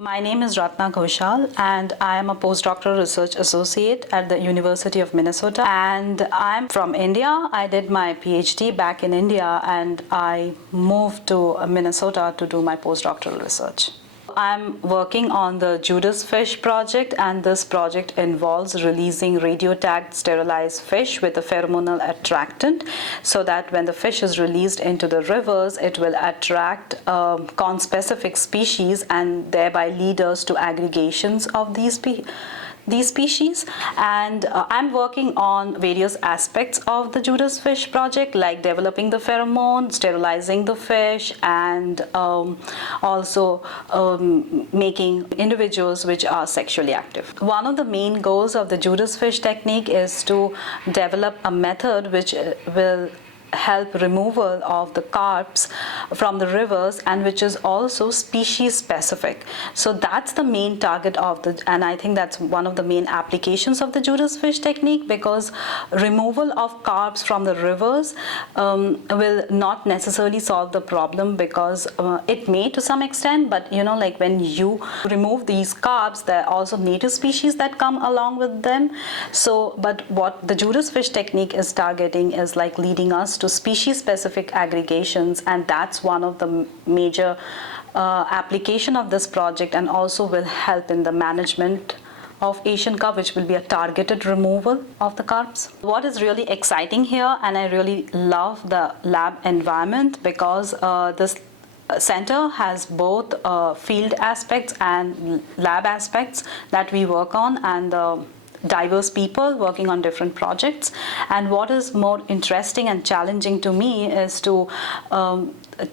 My name is Ratna and I am a postdoctoral research associate at the University of Minnesota, and I'm from India. I did my PhD back in India and I moved to Minnesota to do my postdoctoral research. I'm working on the Judas fish project, and this project involves releasing radiotagged sterilized fish with a pheromonal attractant so that when the fish is released into the rivers, it will attract conspecific species and thereby lead us to aggregations of these species. And I'm working on various aspects of the Judas fish project, like developing the pheromone, sterilizing the fish, and also making individuals which are sexually active. One of the main goals of the Judas fish technique is to develop a method which will help removal of the carps from the rivers, and which is also species specific. So that's the main target of and I think that's one of the main applications of the Judas fish technique, because removal of carps from the rivers will not necessarily solve the problem, because it may to some extent, but like when you remove these carps, there are also native species that come along with them. So but what the Judas fish technique is targeting is like leading us to species-specific aggregations, and that's one of the major application of this project, and also will help in the management of Asian carp, which will be a targeted removal of the carps. What is really exciting here, and I really love the lab environment, because this center has both field aspects and lab aspects that we work on, and diverse people working on different projects. And what is more interesting and challenging to me is to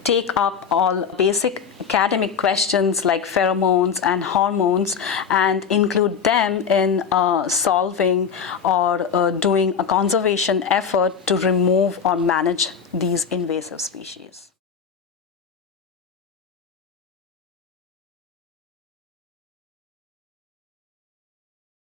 take up all basic academic questions like pheromones and hormones and include them in solving or doing a conservation effort to remove or manage these invasive species.